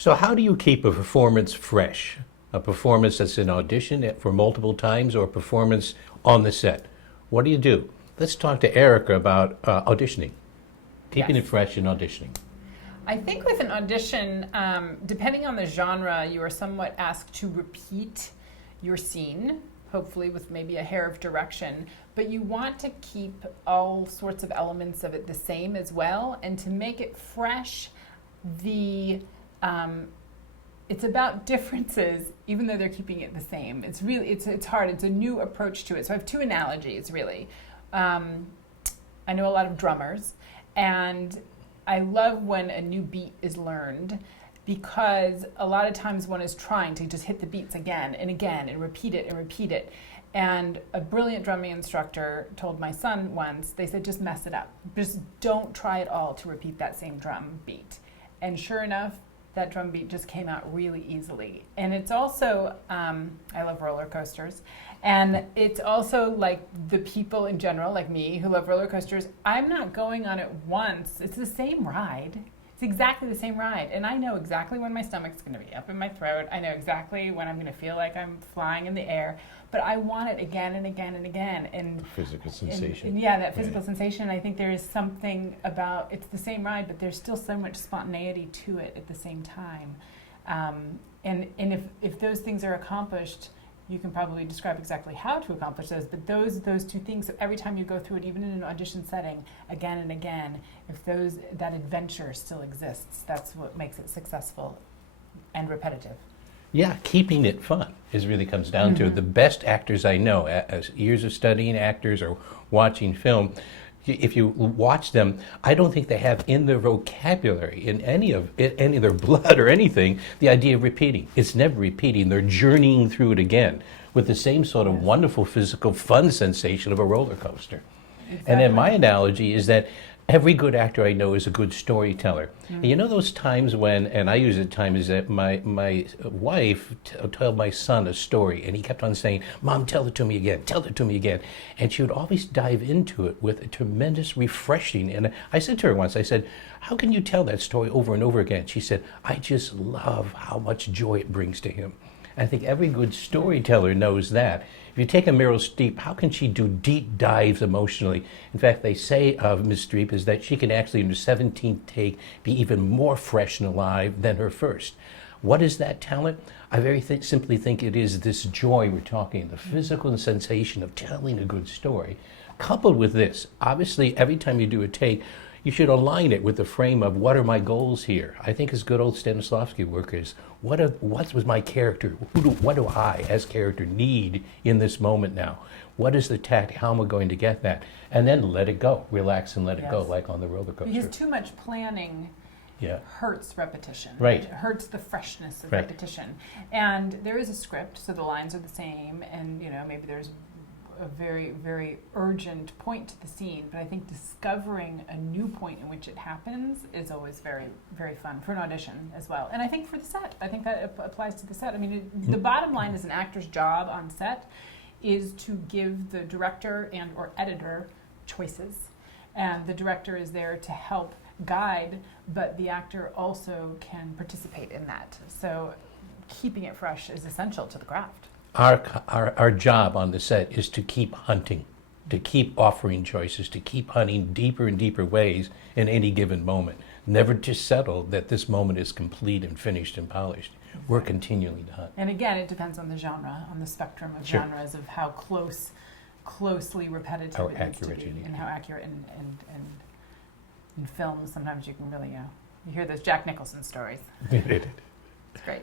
So how do you keep a performance fresh? A performance that's in audition for multiple times or a performance on the set? What do you do? Let's talk to Erica about auditioning, keeping Yes. it fresh in auditioning. I think with an audition, depending on the genre, you are somewhat asked to repeat your scene, hopefully with maybe a hair of direction, but you want to keep all sorts of elements of it the same as well, and to make it fresh, it's about differences, even though they're keeping it the same. It's hard. It's a new approach to it. So I have two analogies, really. I know a lot of drummers, and I love when a new beat is learned, because a lot of times one is trying to just hit the beats again and again and repeat it and repeat it. And a brilliant drumming instructor told my son once, they said, just mess it up. Just don't try at all to repeat that same drum beat. And sure enough, that drum beat just came out really easily. And it's also, I love roller coasters. And it's also like the people in general, like me, who love roller coasters, I'm not going on it once. It's the same ride. It's exactly the same ride. And I know exactly when my stomach's going to be up in my throat. I know exactly when I'm going to feel like I'm flying in the air. But I want it again and again and again. And Physical sensation. and yeah, that physical sensation. I think there is something about, it's the same ride, but there's still so much spontaneity to it at the same time. And if those things are accomplished, you can probably describe exactly how to accomplish those, but those two things, every time you go through it, even in an audition setting, again and again, if that adventure still exists, that's what makes it successful and repetitive. Yeah, keeping it fun is really comes down to it. The best actors I know, as years of studying actors or watching film, if you watch them, I don't think they have in their vocabulary, in any of their blood or anything, the idea of repeating. It's never repeating. They're journeying through it again with the same sort of wonderful physical fun sensation of a roller coaster. Exactly. And then my analogy is that every good actor I know is a good storyteller. And you know those times when, and I use it times that my wife told my son a story, and he kept on saying, "Mom, tell it to me again, tell it to me again." And she would always dive into it with a tremendous refreshing. And I said to her once, I said, "How can you tell that story over and over again?" She said, "I just love how much joy it brings to him." I think every good storyteller knows that. If you take a Meryl Streep, how can she do deep dives emotionally? In fact, they say of Miss Streep is that she can actually, in her 17th take, be even more fresh and alive than her first. What is that talent? I simply think it is this joy we're talking, the physical sensation of telling a good story, coupled with this. Obviously, every time you do a take, you should align it with the frame of what are my goals here. I think as good old Stanislavski work is, what was my character? What do I, as character, need in this moment now? What is the tactic? How am I going to get that? And then let it go. Relax and let it go, like on the roller coaster. Because too much planning hurts repetition. Right. It hurts the freshness of repetition. And there is a script, so the lines are the same, and maybe there's a very, very urgent point to the scene, but I think discovering a new point in which it happens is always very, very fun for an audition as well. And I think for the set, I think that applies to the set. I mean, the bottom line is an actor's job on set is to give the director and or editor choices. And the director is there to help guide, but the actor also can participate in that. So keeping it fresh is essential to the craft. Our job on the set is to keep hunting, to keep offering choices, to keep hunting deeper and deeper ways in any given moment. Never to settle that this moment is complete and finished and polished. We're continually to hunt. And again, it depends on the genre, on the spectrum of genres of how closely repetitive it needs to be, and how accurate. And in films, sometimes you can really, you hear those Jack Nicholson stories. It's great.